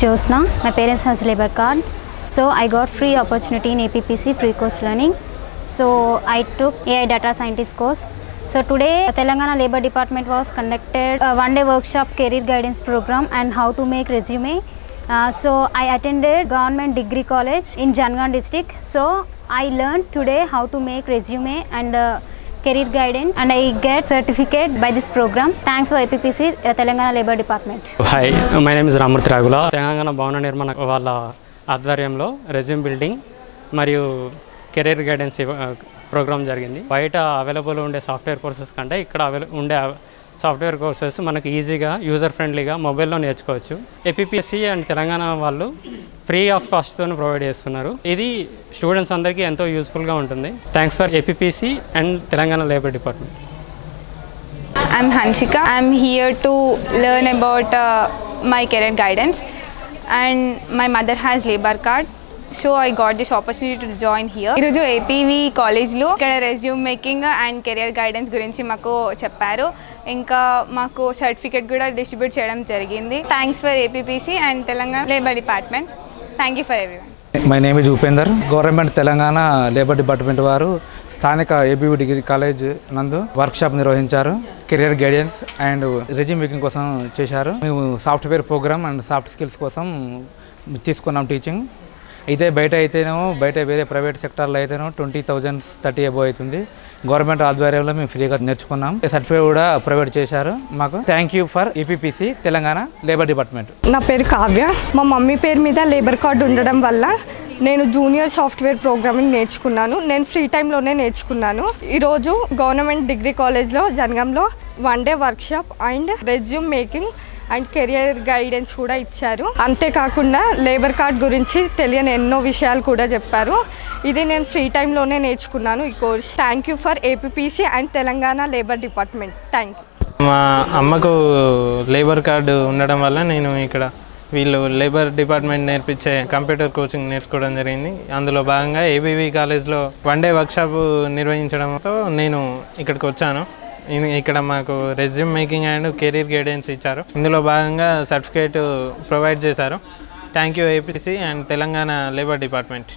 Josna. My parents has labor card, so I got free opportunity in APPC free course learning. So I took AI data scientist course. So today Telangana Labor Department was conducted a one-day workshop career guidance program and how to make resume. So I attended government degree college in Jangaon district. So I learned today how to make resume and career guidance, and I get certificate by this program. Thanks for APPC Telangana Labor Department. Hi, my name is Ramurthy Ragula. Telangana భవన నిర్మాణ వాళ్ళ ఆధ్వర్యంలో resume building మరియు career guidance programme జరిగింది. బయట available ఉండే software courses కంటే ఇక్కడ ఉండే సాఫ్ట్వేర్ కోర్సెస్ మనకు ఈజీగా యూజర్ ఫ్రెండ్లీగా మొబైల్లో నేర్చుకోవచ్చు. ఏపీపీఎస్సీ అండ్ తెలంగాణ వాళ్ళు ఫ్రీ ఆఫ్ కాస్ట్తో ప్రొవైడ్ చేస్తున్నారు. ఇది స్టూడెంట్స్ అందరికీ ఎంతో యూస్ఫుల్గా ఉంటుంది. Thanks for APPC and Telangana labour department. I'm Hanshika. I'm here to learn about my career guidance, and my mother has labor card, so I got this opportunity to join here. ఈరోజు APV కాలేజ్లో ఇక్కడ resume making and career guidance గురించి మాకు చెప్పారు. ఇంకా మాకు certificate కూడా distribute చేయడం జరిగింది. Thanks for APPC and Telangana labour department. Thank you for everyone. My name is Upender. Government Telangana labour department వారు స్థానిక ఏపీవీ డిగ్రీ కాలేజ్ నందు వర్క్షాప్ నిర్వహించారు. Career guidance and resume making కోసం చేశారు. మేము software program and soft skills కోసం తీసుకున్నాం టీచింగ్. అయితే బయట వేరే ప్రైవేట్ సెక్టార్లో అయితేనో 20,000 30 అబోవ్ అవుతుంది. గవర్నమెంట్ ఆధ్వర్యంలో మేము ఫ్రీగా నేర్చుకున్నాం. సర్టిఫికేట్ కూడా ప్రొవైడ్ చేశారు మాకు. Thank you for APPC Telangana labour department. నా పేరు కావ్య. మా మమ్మీ పేరు మీద లేబర్ కార్డు ఉండడం వల్ల నేను జూనియర్ సాఫ్ట్వేర్ ప్రోగ్రామింగ్ నేర్చుకున్నాను. నేను ఫ్రీ టైంలోనే నేర్చుకున్నాను. ఈరోజు గవర్నమెంట్ డిగ్రీ కాలేజ్లో జనగంలో one day workshop and resume making and career guidance కూడా ఇచ్చారు. అంతేకాకుండా లేబర్ కార్డ్ గురించి తెలియని ఎన్నో విషయాలు కూడా చెప్పారు. ఇది నేను ఫ్రీ టైంలోనే నేర్చుకున్నాను ఈ course. Thank you for APPC and Telangana labour department. Thank you. మా అమ్మకు లేబర్ కార్డు ఉండడం వల్ల నేను ఇక్కడ వీళ్ళు లేబర్ డిపార్ట్మెంట్ నేర్పించే కంప్యూటర్ కోచింగ్ నేర్చుకోవడం జరిగింది. అందులో భాగంగా ఏబీవీ కాలేజ్లో వన్ డే వర్క్షాప్ నిర్వహించడంతో నేను ఇక్కడికి వచ్చాను. ఇక్కడ మాకు resume making and career guidance ఇచ్చారు. ఇందులో భాగంగా సర్టిఫికేట్ ప్రొవైడ్ చేశారు. Thank you APC and Telangana labour department.